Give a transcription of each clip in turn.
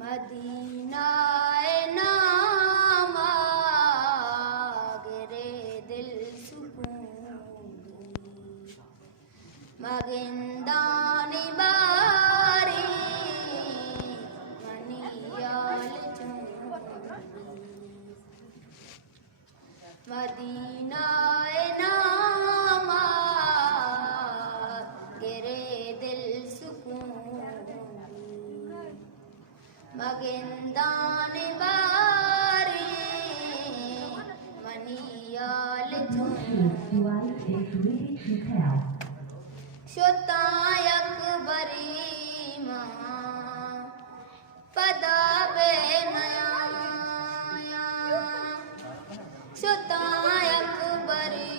Medina नाम गिरे दिल सुकून मगिंदानी बारी मनियाल मदीना नाम गिरे दिल सुकून मगिंदान बारी मनियाल शुतायक बरी पदा बे नया शुतायक बरी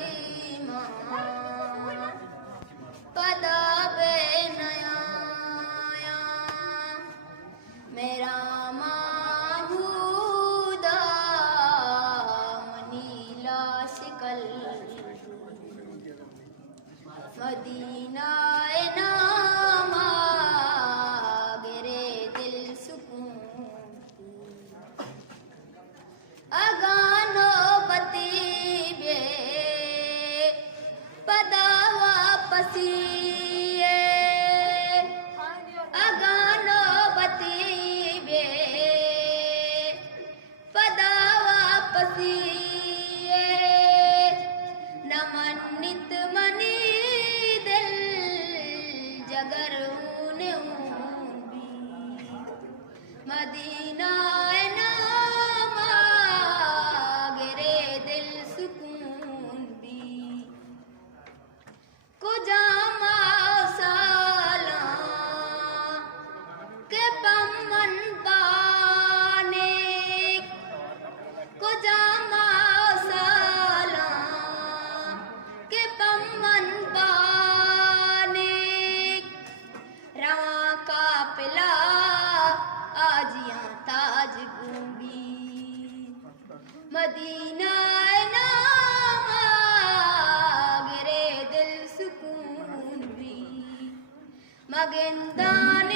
पदा बे नया मेरा माहूदा मनीला शिकल मदीना नाम गिरे दिल सुकून अगानो बती बे पदा वापसी नमनित मनी दिल जगर भी मदीना नाम गिरे दिल सुकून भी कुजामा साला के पमन पाने कुजामा पिला आजियां ताज गूंगी मदीना नाम गिरे दिल सुकून भी मगिंदान